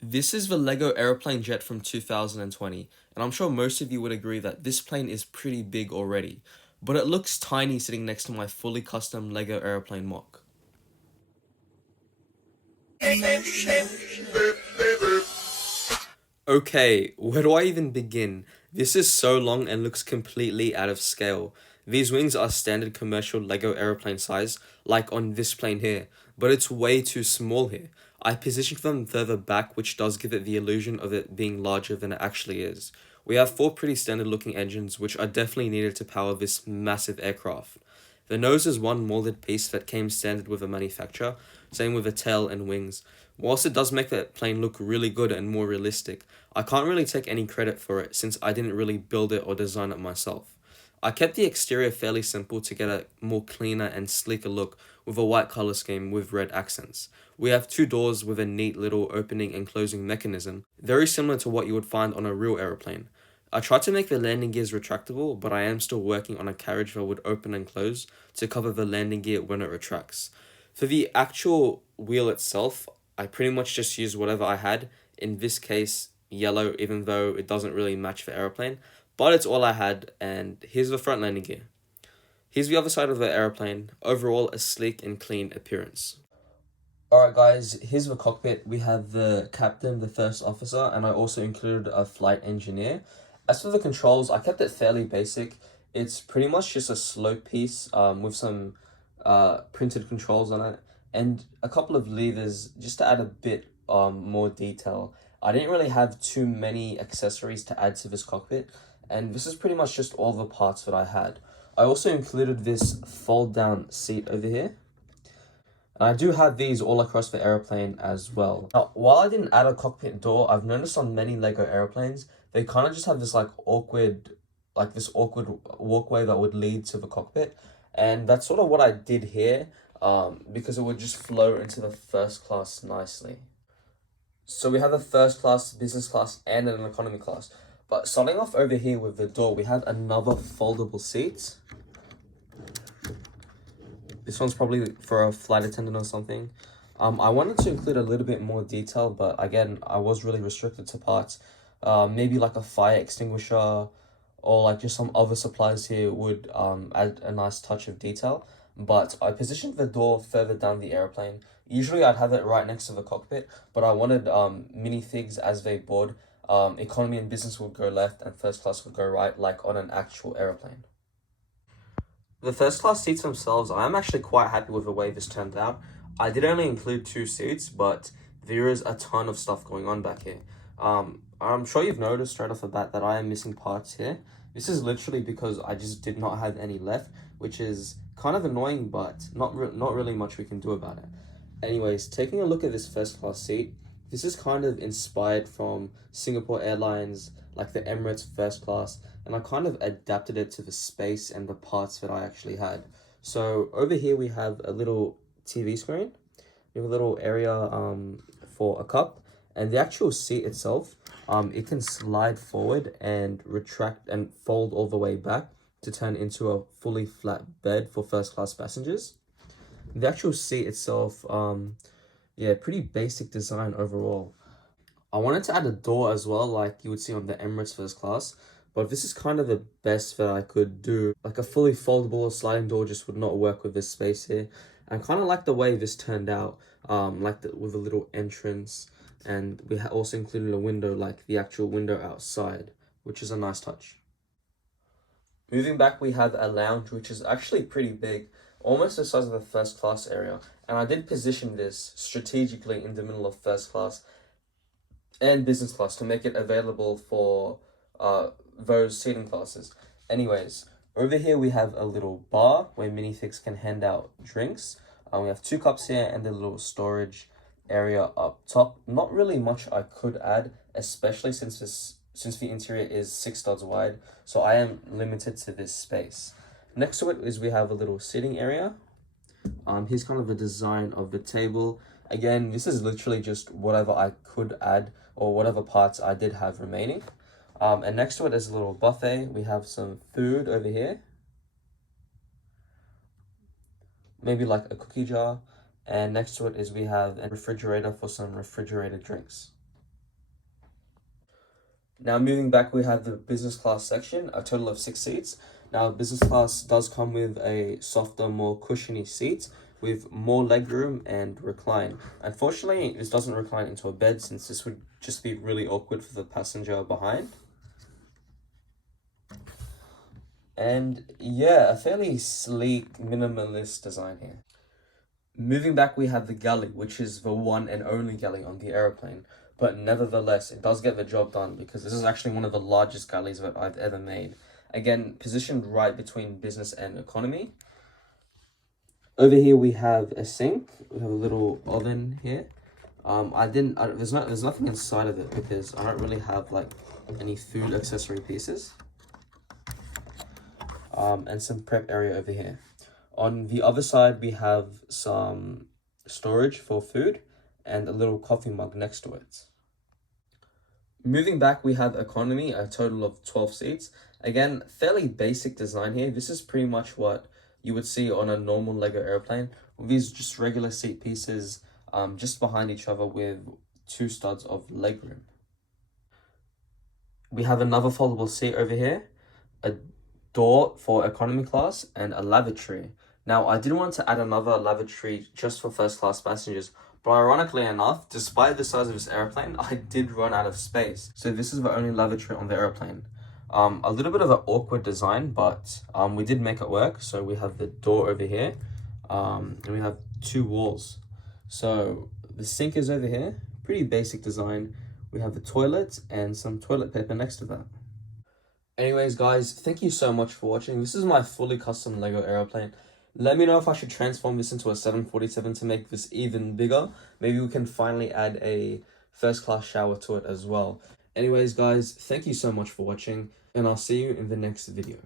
This is the LEGO Aeroplane Jet from 2020, and I'm sure most of you would agree that this plane is pretty big already, but it looks tiny sitting next to my fully custom LEGO Aeroplane mock. Okay, where do I even begin? This is so long and looks completely out of scale. These wings are standard commercial LEGO aeroplane size, like on this plane here, but it's way too small here. I positioned them further back, which does give it the illusion of it being larger than it actually is. We have four pretty standard looking engines, which are definitely needed to power this massive aircraft. The nose is one molded piece that came standard with the manufacturer, same with the tail and wings. Whilst it does make that plane look really good and more realistic, I can't really take any credit for it since I didn't really build it or design it myself. I kept the exterior fairly simple to get a more cleaner and sleeker look with a white color scheme with red accents. We have two doors with a neat little opening and closing mechanism, very similar to what you would find on a real aeroplane. I tried to make the landing gears retractable, but I am still working on a carriage that would open and close to cover the landing gear when it retracts. For the actual wheel itself, I pretty much just used whatever I had, in this case, yellow, even though it doesn't really match the aeroplane, but it's all I had, and here's the front landing gear. Here's the other side of the aeroplane, overall a sleek and clean appearance. Alright guys, here's the cockpit. We have the captain, the first officer, and I also included a flight engineer. As for the controls, I kept it fairly basic. It's pretty much just a slope piece with some printed controls on it and a couple of levers just to add a bit more detail. I didn't really have too many accessories to add to this cockpit, and this is pretty much just all the parts that I had. I also included this fold down seat over here. And I do have these all across the airplane as well. Now, while I didn't add a cockpit door, I've noticed on many Lego airplanes, they kind of just have this this awkward walkway that would lead to the cockpit. And that's sort of what I did here, because it would just flow into the first class nicely. So we have a first class, business class, and an economy class. But starting off over here with the door, we have another foldable seat. This one's probably for a flight attendant or something. I wanted to include a little bit more detail, but again, I was really restricted to parts. Maybe like a fire extinguisher or like just some other supplies here would add a nice touch of detail. But I positioned the door further down the airplane. Usually I'd have it right next to the cockpit, but I wanted minifigs as they board. Economy and business would go left and first class would go right, like on an actual airplane. The first class seats themselves, I am actually quite happy with the way this turned out. I did only include two seats, but there is a ton of stuff going on back here. I'm sure you've noticed straight off the bat that I am missing parts here. This is literally because I just did not have any left, which is kind of annoying, but not really much we can do about it. Anyways, taking a look at this first class seat, this is kind of inspired from Singapore Airlines, like the Emirates first class, and I kind of adapted it to the space and the parts that I actually had. So over here we have a little TV screen. We have a little area for a cup, and the actual seat itself, it can slide forward and retract and fold all the way back to turn into a fully flat bed for first class passengers. The actual seat itself, yeah, pretty basic design overall. I wanted to add a door as well, like you would see on the Emirates first class, but this is kind of the best that I could do. Like a fully foldable sliding door just would not work with this space here. I kind of like the way this turned out, with a little entrance, and we also included a window, like the actual window outside, which is a nice touch. Moving back, we have a lounge, which is actually pretty big, almost the size of the first class area. And I did position this strategically in the middle of first class and business class to make it available for those seating classes. Anyways, over here we have a little bar where minifigs can hand out drinks. We have two cups here and a little storage area up top. Not really much I could add, especially since the interior is 6 studs wide, so I am limited to this space. Next to it is we have a little sitting area. Here's kind of the design of the table. Again, this is literally just whatever I could add or whatever parts I did have remaining. And next to it is a little buffet. We have some food over here. Maybe like a cookie jar. And next to it is we have a refrigerator for some refrigerated drinks. Now moving back, we have the business class section, a total of 6 seats. Now business class does come with a softer, more cushiony seat with more legroom and recline. Unfortunately, this doesn't recline into a bed since this would just be really awkward for the passenger behind. And yeah, a fairly sleek, minimalist design here. Moving back, we have the galley, which is the one and only galley on the aeroplane. But nevertheless, it does get the job done because this is actually one of the largest galleys that I've ever made. Again, positioned right between business and economy. Over here we have a sink. We have a little oven here. There's nothing inside of it because I don't really have like any food accessory pieces. And some prep area over here. On the other side, we have some storage for food and a little coffee mug next to it. Moving back, we have economy, a total of 12 seats. Again, fairly basic design here. This is pretty much what you would see on a normal Lego airplane. These just regular seat pieces just behind each other with 2 studs of legroom. We have another foldable seat over here, a door for economy class, and a lavatory. Now, I did want to add another lavatory just for first class passengers, but ironically enough, despite the size of this airplane, I did run out of space. So this is the only lavatory on the airplane. A little bit of an awkward design, but we did make it work. So we have the door over here, and we have 2 walls. So the sink is over here, pretty basic design. We have the toilet and some toilet paper next to that. Anyways, guys, thank you so much for watching. This is my fully custom Lego airplane. Let me know if I should transform this into a 747 to make this even bigger. Maybe we can finally add a first class shower to it as well. Anyways, guys, thank you so much for watching, and I'll see you in the next video.